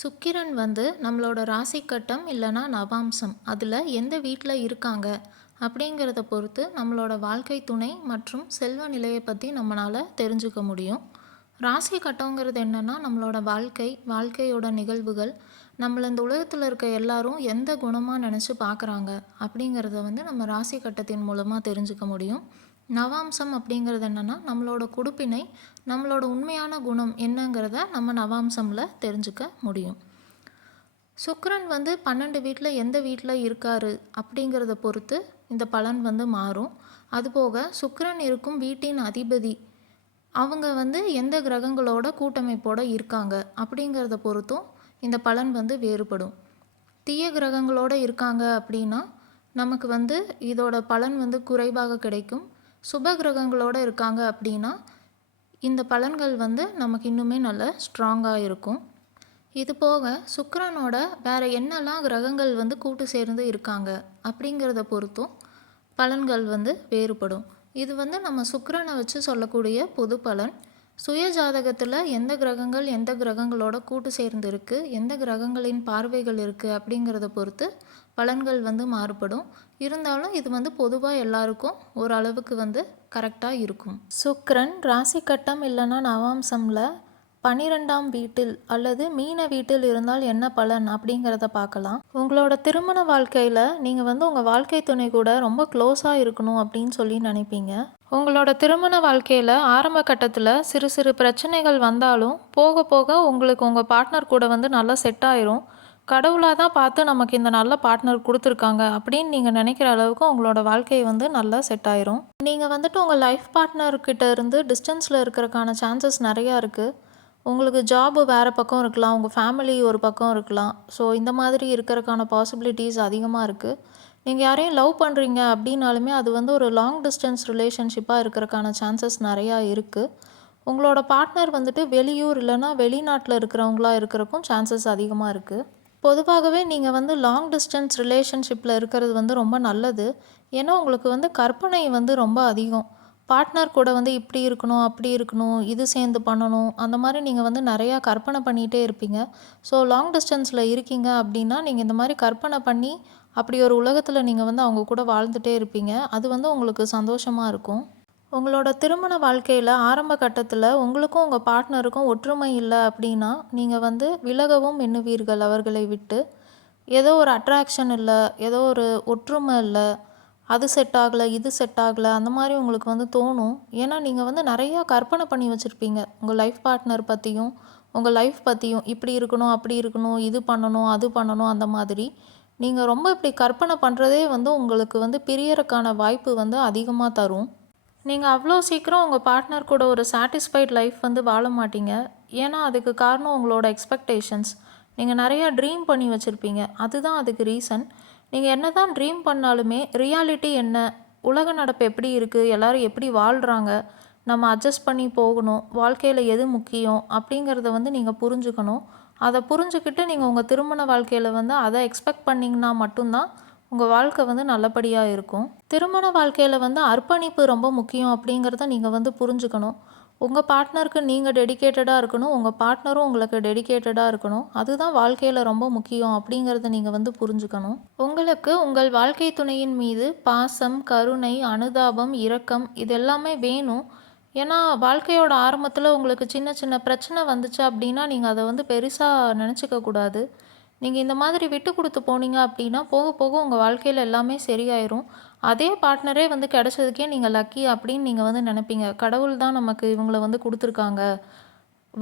சுக்கிரன் வந்து நம்மளோட ராசி கட்டம் இல்லைனா நவாம்சம். அதில் எந்த வீட்டில் இருக்காங்க? அப்படிங்கிறத பொறுத்து நம்மளோட வாழ்க்கை துணை மற்றும் செல்வ நிலையை பற்றி நம்மளால் தெரிஞ்சுக்க முடியும். ராசி கட்டங்கிறது என்னென்னா நம்மளோட வாழ்க்கை வாழ்க்கையோட நிகழ்வுகள் நம்மளை இந்த உலகத்தில் இருக்க எல்லாரும் எந்த குணமாக நினச்சி பார்க்குறாங்க அப்படிங்கிறத வந்து நம்ம ராசி கட்டத்தின் மூலமாக தெரிஞ்சுக்க முடியும். நவாம்சம் அப்படிங்கிறது என்னென்னா நம்மளோட குடுப்பினை நம்மளோட உண்மையான குணம் என்னங்கிறத நம்ம நவாம்சமில் தெரிஞ்சுக்க முடியும். சுக்கரன் வந்து பன்னெண்டு வீட்டில் எந்த வீட்டில் இருக்காரு அப்படிங்கிறத பொறுத்து இந்த பலன் வந்து மாறும். அதுபோக சுக்கரன் இருக்கும் வீட்டின் அதிபதி அவங்க வந்து எந்த கிரகங்களோட கூட்டமைப்போடு இருக்காங்க அப்படிங்கிறத பொறுத்தும் இந்த பலன் வந்து வேறுபடும். தீய கிரகங்களோட இருக்காங்க அப்படின்னா நமக்கு வந்து இதோட பலன் வந்து குறைவாக கிடைக்கும். சுப கிரகங்களோட இருக்காங்க அப்படின்னா இந்த பலன்கள் வந்து நமக்கு இன்னுமே நல்ல ஸ்ட்ராங்காக இருக்கும். இது போக சுக்கரனோட வேறு என்னெல்லாம் கிரகங்கள் வந்து கூட்டு சேர்ந்து இருக்காங்க அப்படிங்கிறத பொறுத்தும் பலன்கள் வந்து வேறுபடும். இது வந்து நம்ம சுக்கரனை வச்சு சொல்லக்கூடிய பொது பலன். சுய ஜாதகத்தில் எந்த கிரகங்கள் எந்த கிரகங்களோட கூட்டு சேர்ந்து இருக்குது எந்த கிரகங்களின் பார்வைகள் இருக்குது அப்படிங்கிறத பொறுத்து பலன்கள் வந்து மாறுபடும். இருந்தாலும் இது வந்து பொதுவாக எல்லாருக்கும் ஓரளவுக்கு வந்து கரெக்டாக இருக்கும். சுக்ரன் ராசி கட்டம் இல்லைன்னா நவாம்சமில் பன்னிரெண்டாம் வீட்டில் அல்லது மீன வீட்டில் இருந்தால் என்ன பலன் அப்படிங்கிறத பார்க்கலாம். உங்களோட திருமண வாழ்க்கையில் நீங்கள் வந்து உங்கள் வாழ்க்கை துணை கூட ரொம்ப க்ளோஸாக இருக்கணும் அப்படின்னு சொல்லி நினைப்பீங்க. உங்களோட திருமண வாழ்க்கையில் ஆரம்ப கட்டத்தில் சிறு சிறு பிரச்சனைகள் வந்தாலும் போக போக உங்களுக்கு உங்கள் பார்ட்னர் கூட வந்து நல்லா செட் ஆயிரும். கடவுளாக தான் பார்த்து நமக்கு இந்த நல்ல பார்ட்னர் கொடுத்துருக்காங்க அப்படின்னு நீங்கள் நினைக்கிற அளவுக்கு உங்களோட வாழ்க்கை வந்து நல்லா செட் ஆயிரும். நீங்கள் வந்துட்டு உங்கள் லைஃப் பார்ட்னர்கிட்ட இருந்து டிஸ்டன்ஸில் இருக்கிறதுக்கான சான்சஸ் நிறையா இருக்குது உங்களுக்கு ஜாபு வேறு பக்கம் இருக்கலாம் உங்கள் ஃபேமிலி ஒரு பக்கம் இருக்கலாம். ஸோ இந்த மாதிரி இருக்கிறதுக்கான பாசிபிலிட்டிஸ் அதிகமாக இருக்குது நீங்கள் யாரையும் லவ் பண்ணுறீங்க அப்படின்னாலுமே அது வந்து ஒரு லாங் டிஸ்டன்ஸ் ரிலேஷன்ஷிப்பாக இருக்கிறதுக்கான சான்சஸ் நிறையா இருக்குது உங்களோட பார்ட்னர் வந்துட்டு வெளியூர் இல்லைன்னா வெளிநாட்டில் இருக்கிறவங்களா இருக்கிறக்கும் சான்சஸ் அதிகமாக இருக்குது பொதுவாகவே நீங்கள் வந்து லாங் டிஸ்டன்ஸ் ரிலேஷன்ஷிப்பில் இருக்கிறது வந்து ரொம்ப நல்லது. ஏன்னா உங்களுக்கு வந்து கற்பனை வந்து ரொம்ப அதிகம். பார்ட்னர் கூட வந்து இப்படி இருக்கணும் அப்படி இருக்கணும் இது சேர்ந்து பண்ணணும் அந்த மாதிரி நீங்கள் வந்து நிறையா கற்பனை பண்ணிகிட்டே இருப்பீங்க. ஸோ லாங் டிஸ்டன்ஸில் இருக்கீங்க அப்படின்னா நீங்கள் இந்த மாதிரி கற்பனை பண்ணி அப்படி ஒரு உலகத்தில் நீங்கள் வந்து அவங்க கூட வாழ்ந்துகிட்டே இருப்பீங்க. அது வந்து உங்களுக்கு சந்தோஷமாக இருக்கும். உங்களோட திருமண வாழ்க்கையில் ஆரம்ப கட்டத்தில் உங்களுக்கும் உங்கள் பார்ட்னருக்கும் ஒற்றுமை இல்லை அப்படின்னா நீங்கள் வந்து விலகவும் எண்ணுவீர்கள் அவர்களை விட்டு. ஏதோ ஒரு அட்ராக்ஷன் இல்லை ஏதோ ஒரு ஒற்றுமை இல்லை அது செட் ஆகலை இது செட் ஆகலை அந்த மாதிரி உங்களுக்கு வந்து தோணும். ஏன்னா நீங்கள் வந்து நிறையா கற்பனை பண்ணி வச்சுருப்பீங்க. உங்கள் லைஃப் பார்ட்னர் பற்றியும் உங்கள் லைஃப் பற்றியும் இப்படி இருக்கணும் அப்படி இருக்கணும் இது பண்ணணும் அது பண்ணணும் அந்த மாதிரி. நீங்கள் ரொம்ப இப்படி கற்பனை பண்ணுறதே வந்து உங்களுக்கு வந்து பிரியறக்கான வாய்ப்பு வந்து அதிகமாக தரும். நீங்கள் அவ்வளோ சீக்கிரம் உங்கள் பார்ட்னர் கூட ஒரு சாட்டிஸ்ஃபைட் லைஃப் வந்து வாழ மாட்டீங்க. ஏன்னா அதுக்கு காரணம் உங்களோட எக்ஸ்பெக்டேஷன்ஸ் நீங்கள் நிறையா ட்ரீம் பண்ணி வச்சுருப்பீங்க. அதுதான் அதுக்கு ரீசன் நீங்கள் என்ன தான் ட்ரீம் பண்ணாலுமே ரியாலிட்டி என்ன? உலக நடப்பு எப்படி இருக்குது எல்லோரும் எப்படி வாழ்கிறாங்க நம்ம அட்ஜஸ்ட் பண்ணி போகணும். வாழ்க்கையில் எது முக்கியம்? அப்படிங்கிறத வந்து நீங்கள் புரிஞ்சுக்கணும். அதை புரிஞ்சுக்கிட்டு நீங்கள் உங்கள் திருமண வாழ்க்கையில் வந்து அதை எக்ஸ்பெக்ட் பண்ணிங்கன்னா மட்டும்தான் உங்கள் வாழ்க்கை வந்து நல்லபடியாக இருக்கும். திருமண வாழ்க்கையில் வந்து அர்ப்பணிப்பு ரொம்ப முக்கியம் அப்படிங்கிறத நீங்கள் வந்து புரிஞ்சுக்கணும். உங்கள் பார்ட்னருக்கு நீங்கள் டெடிக்கேட்டடாக இருக்கணும் உங்கள் பார்ட்னரும் உங்களுக்கு டெடிக்கேட்டடாக இருக்கணும். அதுதான் வாழ்க்கையில் ரொம்ப முக்கியம் அப்படிங்கிறத நீங்கள் வந்து புரிஞ்சுக்கணும். உங்களுக்கு உங்கள் வாழ்க்கை துணையின் மீது பாசம் கருணை அனுதாபம் இரக்கம் இது எல்லாமே வேணும். ஏன்னா வாழ்க்கையோட ஆரம்பத்தில் உங்களுக்கு சின்ன சின்ன பிரச்சனை வந்துச்சு அப்படின்னா நீங்கள் அதை வந்து பெருசாக நினச்சிக்க கூடாது. நீங்கள் இந்த மாதிரி விட்டு கொடுத்து போனீங்க அப்படின்னா போக போக உங்கள் வாழ்க்கையில் எல்லாமே சரியாயிரும். அதே பார்ட்னரே வந்து கிடைச்சதுக்கே நீங்கள் லக்கி அப்படின்னு நீங்கள் வந்து நினைப்பீங்க. கடவுள் தான் நமக்கு இவங்கள வந்து கொடுத்துருக்காங்க.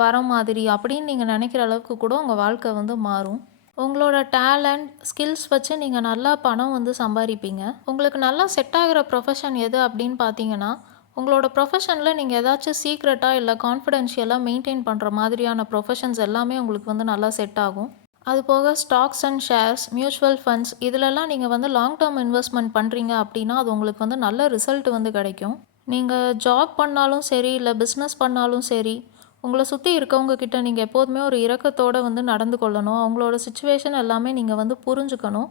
வர மாதிரி அப்படின்னு நீங்கள் நினைக்கிற அளவுக்கு கூட உங்கள் வாழ்க்கை வந்து மாறும். உங்களோட டேலண்ட் ஸ்கில்ஸ் வச்சு நீங்கள் நல்லா பணம் வந்து சம்பாதிப்பீங்க உங்களுக்கு நல்லா செட் ஆகிற ப்ரொஃபஷன் எது அப்படின்னு பார்த்தீங்கன்னா உங்களோட ப்ரொஃபஷனில் நீங்கள் ஏதாச்சும் சீக்ரெட்டாக இல்லை கான்ஃபிடென்ஷியலாக மெயின்டைன் பண்ணுற மாதிரியான ப்ரொஃபஷன்ஸ் எல்லாமே உங்களுக்கு வந்து நல்லா செட் ஆகும். அது போக stocks and shares mutual funds இதிலெல்லாம் நீங்கள் வந்து லாங் டேர்ம் இன்வெஸ்ட்மெண்ட் பண்ணுறீங்க அப்படின்னா அது உங்களுக்கு வந்து நல்ல ரிசல்ட் வந்து கிடைக்கும். நீங்கள் ஜாப் பண்ணாலும் சரி இல்லை பிஸ்னஸ் பண்ணாலும் சரி உங்களை சுற்றி இருக்கவங்க கிட்ட நீங்கள் எப்போதுமே ஒரு இறக்கத்தோடு வந்து நடந்து கொள்ளணும். அவங்களோட சுச்சுவேஷன் எல்லாமே நீங்கள் வந்து புரிஞ்சுக்கணும்.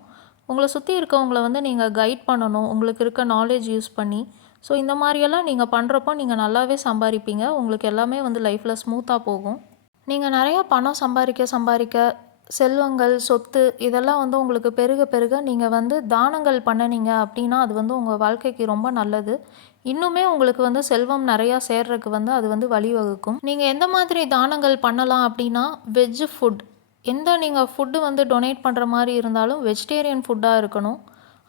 உங்களை சுற்றி இருக்கவங்கள வந்து நீங்கள் கைட் பண்ணணும். உங்களுக்கு இருக்க நாலேஜ் யூஸ் பண்ணி. ஸோ இந்த மாதிரியெல்லாம் நீங்கள் பண்ணுறப்போ நீங்கள் நல்லாவே சம்பாதிப்பீங்க உங்களுக்கு எல்லாமே வந்து லைஃப்பில் ஸ்மூத்தாக போகும். நீங்கள் நிறையா பணம் சம்பாதிக்க சம்பாதிக்க செல்வங்கள் சொத்து இதெல்லாம் வந்து உங்களுக்கு பெருக பெருக நீங்கள் வந்து தானங்கள் பண்ணுனீங்க அப்படின்னா அது வந்து உங்கள் வாழ்க்கைக்கு ரொம்ப நல்லது. இன்னுமே உங்களுக்கு வந்து செல்வம் நிறையா சேர்றதுக்கு வந்து அது வந்து வழிவகுக்கும். நீங்கள் எந்த மாதிரி தானங்கள் பண்ணலாம் அப்படின்னா வெஜ்ஜு ஃபுட் எந்த நீங்கள் ஃபுட்டு வந்து டொனேட் பண்ணுற மாதிரி இருந்தாலும் வெஜிடேரியன் ஃபுட்டாக இருக்கணும்.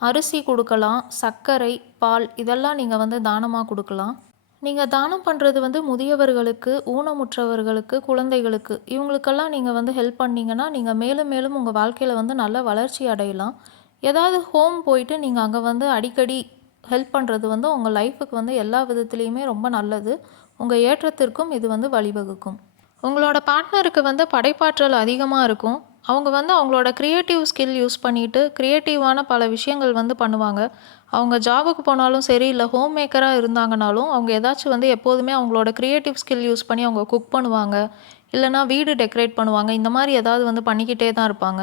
அரிசி கொடுக்கலாம் சர்க்கரை பால் இதெல்லாம் நீங்கள் வந்து தானமாக கொடுக்கலாம். நீங்கள் தானம் பண்ணுறது வந்து முதியவர்களுக்கு ஊனமுற்றவர்களுக்கு குழந்தைகளுக்கு இவங்களுக்கெல்லாம் நீங்கள் வந்து ஹெல்ப் பண்ணிங்கன்னா நீங்கள் மேலும் மேலும் உங்கள் வாழ்க்கையில் வந்து நல்ல வளர்ச்சி அடையலாம். ஏதாவது ஹோம் போயிட்டு நீங்கள் அங்கே வந்து அடிக்கடி ஹெல்ப் பண்ணுறது வந்து உங்கள் லைஃபுக்கு வந்து எல்லா விதத்துலேயுமே ரொம்ப நல்லது. உங்கள் ஏற்றத்திற்கும் இது வந்து வழிவகுக்கும். உங்களோட பார்ட்னருக்கு வந்து படைப்பாற்றல் அதிகமாக இருக்கும். அவங்க வந்து அவங்களோட க்ரியேட்டிவ் ஸ்கில் யூஸ் பண்ணிவிட்டு க்ரியேட்டிவான பல விஷயங்கள் வந்து பண்ணுவாங்க. அவங்க ஜாபுக்கு போனாலும் சரி இல்லை ஹோம் மேக்கராக இருந்தாங்கனாலும் அவங்க ஏதாச்சும் வந்து எப்போதுமே அவங்களோட க்ரியேட்டிவ் ஸ்கில் யூஸ் பண்ணி அவங்க குக் பண்ணுவாங்க. இல்லைனா வீடு டெக்கரேட் பண்ணுவாங்க. இந்த மாதிரி ஏதாவது வந்து பண்ணிக்கிட்டே தான் இருப்பாங்க.